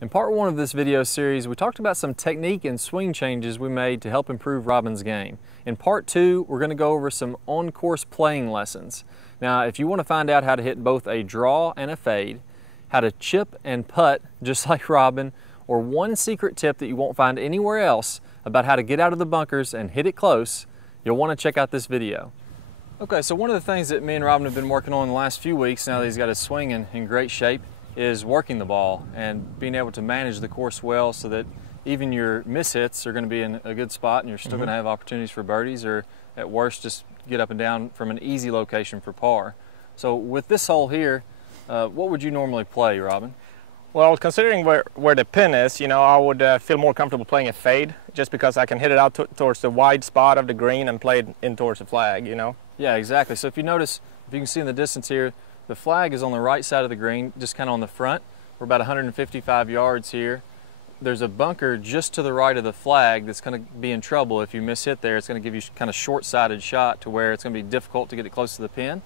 In part one of this video series, we talked about some technique and swing changes we made to help improve Robin's game. In part two, we're going to go over some on-course playing lessons. Now, if you want to find out how to hit both a draw and a fade, how to chip and putt just like Robin, or one secret tip that you won't find anywhere else about how to get out of the bunkers and hit it close, you'll want to check out this video. Okay, so one of the things that me and Robin have been working on the last few weeks, now that he's got his swing in great shape, is working the ball and being able to manage the course well so that even your mishits are going to be in a good spot and you're still going to have opportunities for birdies, or at worst just get up and down from an easy location for par. So with this hole here, what would you normally play, Robin? Well, considering where the pin is, I would feel more comfortable playing a fade, just because I can hit it out towards the wide spot of the green and play it in towards the flag, Yeah, exactly. So if you notice, if you can see in the distance here, the flag is on the right side of the green, just kind of on the front. We're about 155 yards here. There's a bunker just to the right of the flag that's going to be in trouble if you miss hit there. It's going to give you kind of short-sighted shot to where it's going to be difficult to get it close to the pin.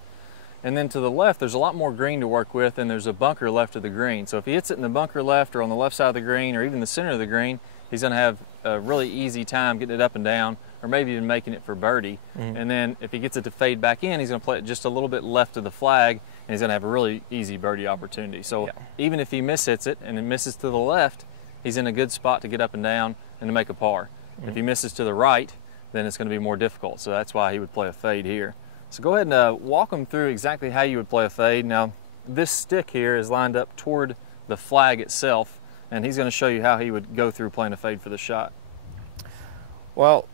And then to the left, there's a lot more green to work with, and there's a bunker left of the green. So if he hits it in the bunker left or on the left side of the green or even the center of the green, he's going to have a really easy time getting it up and down, or maybe even making it for birdie. And then if he gets it to fade back in, he's going to play it just a little bit left of the flag, and he's going to have a really easy birdie opportunity. So even if he mishits it and it misses to the left, he's in a good spot to get up and down and to make a par. If he misses to the right, then it's going to be more difficult. So that's why he would play a fade here. So go ahead and walk him through exactly how you would play a fade. Now, this stick here is lined up toward the flag itself, and he's going to show you how he would go through playing a fade for the shot. Well,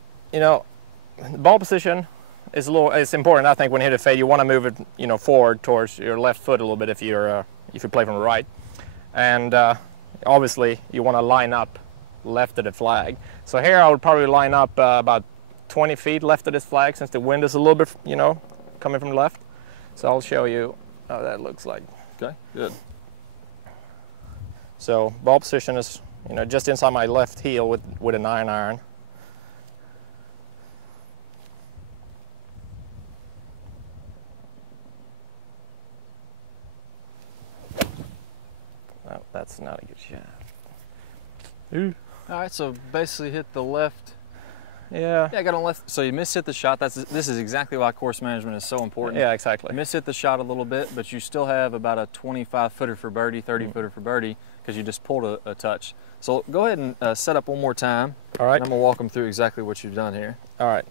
ball position is it's important. I think when you hit a fade, you want to move it, forward towards your left foot a little bit if you play from the right, and obviously you want to line up left of the flag. So here I would probably line up about 20 feet left of this flag, since the wind is a little bit, coming from the left. So I'll show you how that looks like. Okay, good. So ball position is, just inside my left heel with a 9-iron. Oh, that's not a good shot. All right, so basically hit the left. Yeah, got on left. So you mishit the shot. This is exactly why course management is so important. Yeah, exactly. Mishit the shot a little bit, but you still have about a 25-footer for birdie, 30-footer for birdie, because you just pulled a touch. So go ahead and set up one more time. All right. And I'm going to walk him through exactly what you've done here. All right.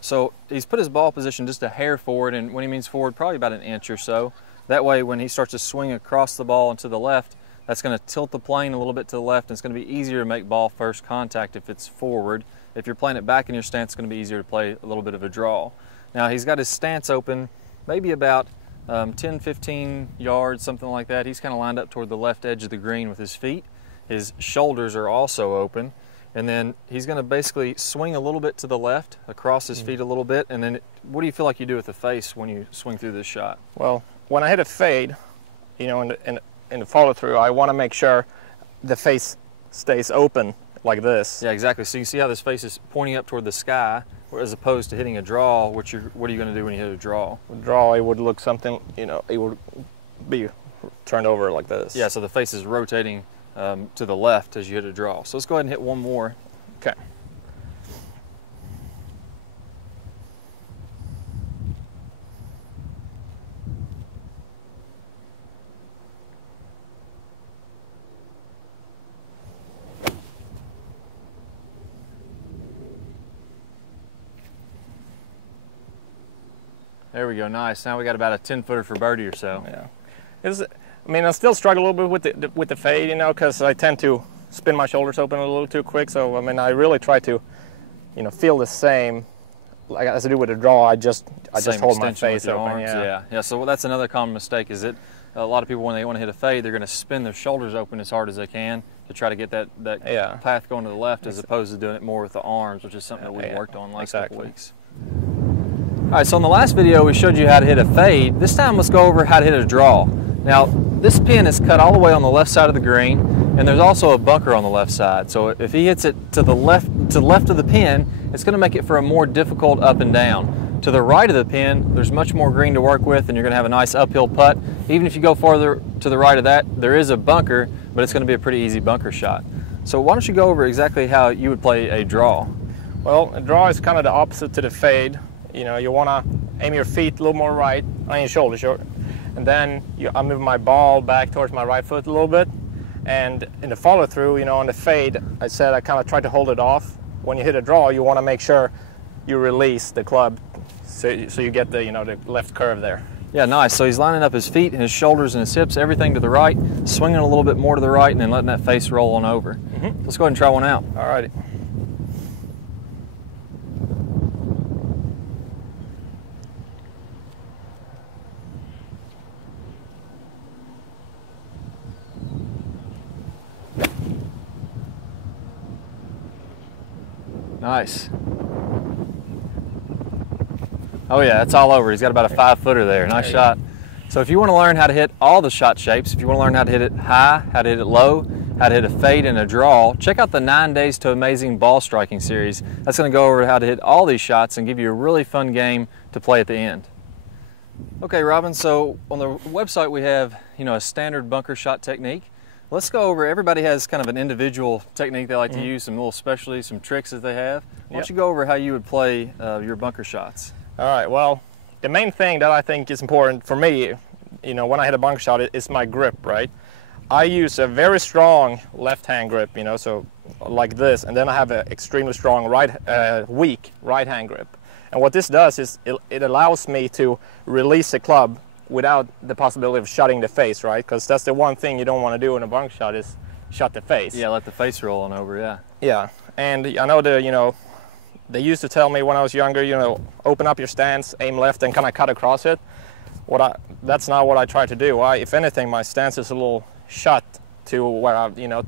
So he's put his ball position just a hair forward, and when he means forward, probably about an inch or so. That way, when he starts to swing across the ball and to the left, that's going to tilt the plane a little bit to the left, and it's going to be easier to make ball first contact if it's forward. If you're playing it back in your stance, it's going to be easier to play a little bit of a draw. Now he's got his stance open, maybe about 10, 15 yards, something like that. He's kind of lined up toward the left edge of the green with his feet. His shoulders are also open. And then he's going to basically swing a little bit to the left, across his feet a little bit. And then what do you feel like you do with the face when you swing through this shot? Well, when I hit a fade, in the follow through, I want to make sure the face stays open like this. Yeah, exactly. So you see how this face is pointing up toward the sky, as opposed to hitting a draw. What are you going to do when you hit a draw? Draw, it would look something, it would be turned over like this. Yeah, so the face is rotating to the left as you hit a draw. So let's go ahead and hit one more. Okay. There we go, nice. Now we got about a 10-footer for birdie or so. Yeah. I still struggle a little bit with the fade, because I tend to spin my shoulders open a little too quick. So, I really try to, feel the same, like as I do with a draw. I just hold my face open. Yeah. So that's another common mistake, is that a lot of people, when they want to hit a fade, they're going to spin their shoulders open as hard as they can to try to get that path going to the left, as opposed to doing it more with the arms, which is something that we've worked on last couple weeks. All right, so in the last video we showed you how to hit a fade. This time let's go over how to hit a draw. Now this pin is cut all the way on the left side of the green, and there's also a bunker on the left side. So if he hits it to the left of the pin, it's going to make it for a more difficult up and down. To the right of the pin, there's much more green to work with, and you're going to have a nice uphill putt. Even if you go farther to the right of that, there is a bunker, but it's going to be a pretty easy bunker shot. So why don't you go over exactly how you would play a draw? Well, a draw is kind of the opposite to the fade. You know, you want to aim your feet a little more right on your shoulder short, and then I move my ball back towards my right foot a little bit. And in the follow through, you know, on the fade, I said I kind of tried to hold it off. When you hit a draw, you want to make sure you release the club so you get the, you know, the left curve there. Yeah, nice. So he's lining up his feet and his shoulders and his hips, everything to the right, swinging a little bit more to the right, and then letting that face roll on over. Let's go ahead and try one out. All righty. Nice. Oh yeah, it's all over. He's got about a 5-footer there. Nice shot. So if you want to learn how to hit all the shot shapes, if you want to learn how to hit it high, how to hit it low, how to hit a fade and a draw, check out the 9 Days to Amazing Ball Striking series. That's going to go over how to hit all these shots and give you a really fun game to play at the end. Okay, Robin, so on the website we have, you know, a standard bunker shot technique. Let's go over, everybody has kind of an individual technique they like to use, some little specialties, some tricks that they have. Why don't you go over how you would play your bunker shots? All right, well, the main thing that I think is important for me, you know, when I hit a bunker shot is my grip, right? I use a very strong left hand grip, you know, so like this, and then I have an extremely strong weak right hand grip. And what this does is it allows me to release the club without the possibility of shutting the face, right? Because that's the one thing you don't want to do in a bunker shot is shut the face. Yeah, let the face roll on over, yeah. Yeah, and I know you know, they used to tell me when I was younger, you know, open up your stance, aim left, and kind of cut across it. That's not what I try to do. If anything, my stance is a little shut to where you know,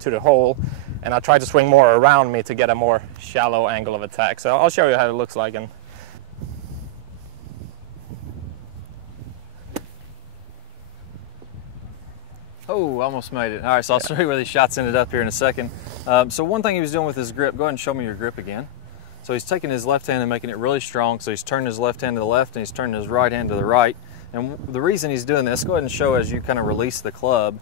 to the hole, and I try to swing more around me to get a more shallow angle of attack. So I'll show you how it looks like. And oh, almost made it. All right, so I'll show you where these shots ended up here in a second. So one thing he was doing with his grip, go ahead and show me your grip again. So he's taking his left hand and making it really strong. So he's turning his left hand to the left and he's turning his right hand to the right. And the reason he's doing this, go ahead and show as you kind of release the club.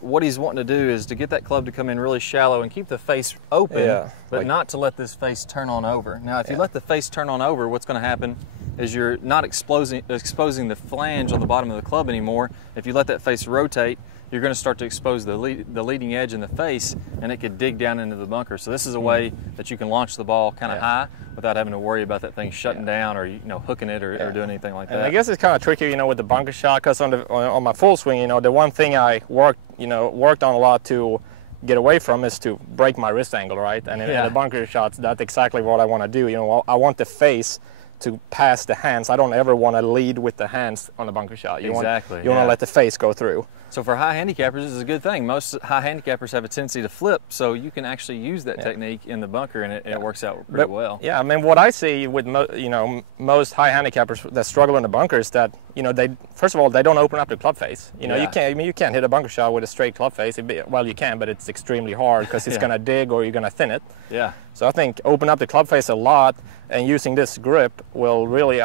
What he's wanting to do is to get that club to come in really shallow and keep the face open, but not to let this face turn on over. Now, if you let the face turn on over, what's going to happen is you're not exposing the flange on the bottom of the club anymore. If you let that face rotate, you're going to start to expose the leading edge in the face, and it could dig down into the bunker. So this is a way that you can launch the ball kind of high without having to worry about that thing shutting down or, you know, hooking it or doing anything like that. And I guess it's kind of tricky, you know, with the bunker shot, because on my full swing, you know, the one thing I worked on a lot to get away from is to break my wrist angle, right? And in the bunker shots, that's exactly what I want to do. You know, I want the face to pass the hands. I don't ever want to lead with the hands on a bunker shot. You want to let the face go through. So for high handicappers, this is a good thing. Most high handicappers have a tendency to flip, so you can actually use that technique in the bunker, and it works out pretty well. Yeah, I mean, what I see with most high handicappers that struggle in the bunker is that, you know, first of all, they don't open up the club face. You know, you can't hit a bunker shot with a straight club face. Well, you can, but it's extremely hard because it's going to dig or you're going to thin it. Yeah. So I think open up the club face a lot, and using this grip will really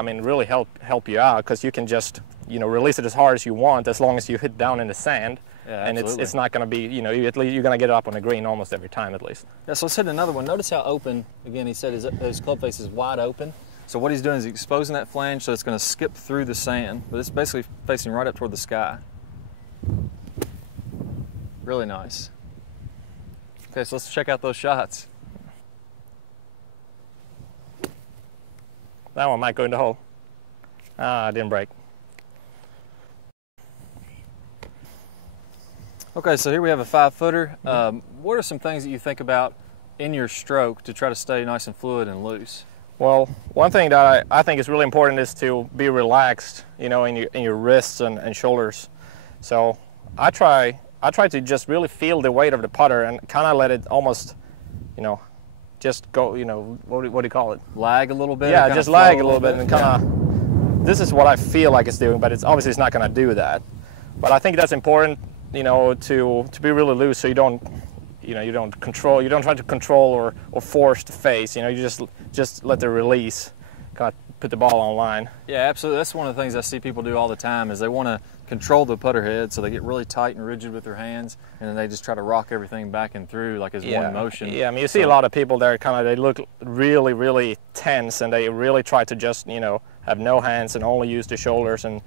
help you out, because you can just, you know, release it as hard as you want as long as you hit down in the sand. Yeah, and it's not going to be, you know, you're going to get it up on the green almost every time at least. Yeah, so let's hit another one. Notice how open, again, he said his club face is wide open. So what he's doing is exposing that flange so it's going to skip through the sand, but it's basically facing right up toward the sky. Really nice. Okay, so let's check out those shots. That one might go in the hole. Ah, it didn't break. Okay, so here we have a 5-footer. What are some things that you think about in your stroke to try to stay nice and fluid and loose? Well, one thing that I think is really important is to be relaxed, you know, in your wrists and shoulders. So I try to just really feel the weight of the putter and kind of let it almost, you know, just go, you know, what do you call it? Lag a little bit? Yeah, just lag a little bit and kind of, this is what I feel like it's doing, but it's obviously it's not going to do that. But I think that's important, you know, to be really loose, so you don't try to control or force the face. You know, you just let the release kind of put the ball on line. Yeah, absolutely. That's one of the things I see people do all the time is they want to control the putter head, so they get really tight and rigid with their hands, and then they just try to rock everything back and through like as one motion. Yeah, I mean, you see a lot of people there they look really, really tense, and they really try to just, you know, have no hands and only use the shoulders, and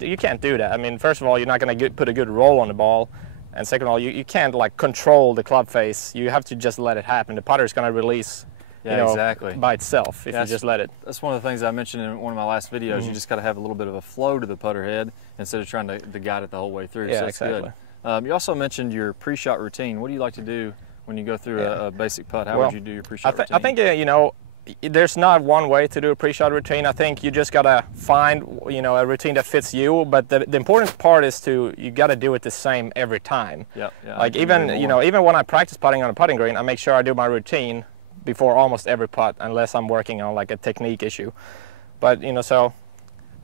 you can't do that. I mean, first of all, you're not going to put a good roll on the ball, and second of all, you can't like control the club face. You have to just let it happen. The putter is going to release, exactly, by itself if you just let it. That's one of the things I mentioned in one of my last videos. You just got to have a little bit of a flow to the putter head instead of trying to guide it the whole way through. Yeah, so that's exactly. Good. You also mentioned your pre-shot routine. What do you like to do when you go through a basic putt? How would you do your pre-shot routine? I think you know, there's not one way to do a pre-shot routine. I think you just gotta find, you know, a routine that fits you. But the important part is you gotta do it the same every time. Yeah. Like even when I practice putting on a putting green, I make sure I do my routine before almost every putt, unless I'm working on like a technique issue. But you know, so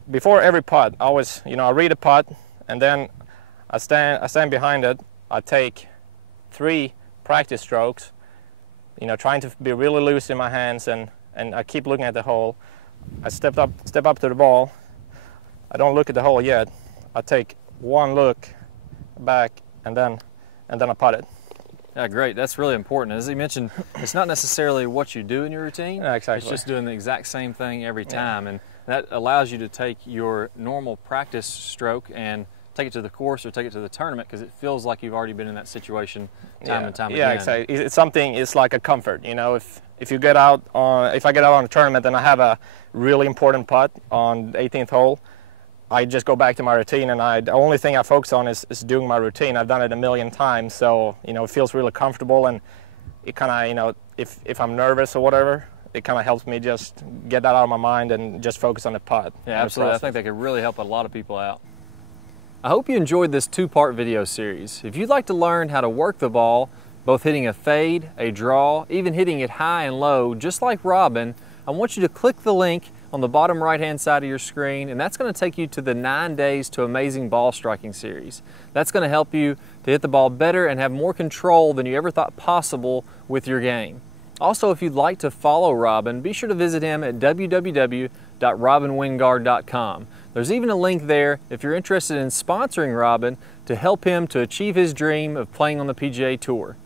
before every putt, I always, you know, I read a putt, and then I stand behind it. I take 3 practice strokes, you know, trying to be really loose in my hands, and I keep looking at the hole. I step up to the ball. I don't look at the hole yet. I take 1 look back, and then I putt it. Yeah, great. That's really important. As you mentioned, it's not necessarily what you do in your routine. Yeah, exactly. It's just doing the exact same thing every time, and that allows you to take your normal practice stroke and take it to the course or take it to the tournament, because it feels like you've already been in that situation time and time again. Yeah, exactly. It's like a comfort, you know. If I get out on a tournament and I have a really important putt on the 18th hole, I just go back to my routine, and the only thing I focus on is doing my routine. I've done it a million times, so you know, it feels really comfortable, and it kind of, you know, if I'm nervous or whatever, it kind of helps me just get that out of my mind and just focus on the putt. Yeah, absolutely. I think that could really help a lot of people out. I hope you enjoyed this 2-part video series. If you'd like to learn how to work the ball, both hitting a fade, a draw, even hitting it high and low, just like Robin, I want you to click the link on the bottom right-hand side of your screen, and that's going to take you to the 9 Days to Amazing Ball Striking series. That's going to help you to hit the ball better and have more control than you ever thought possible with your game. Also, if you'd like to follow Robin, be sure to visit him at www.robinwingardh.com. There's even a link there if you're interested in sponsoring Robin to help him to achieve his dream of playing on the PGA Tour.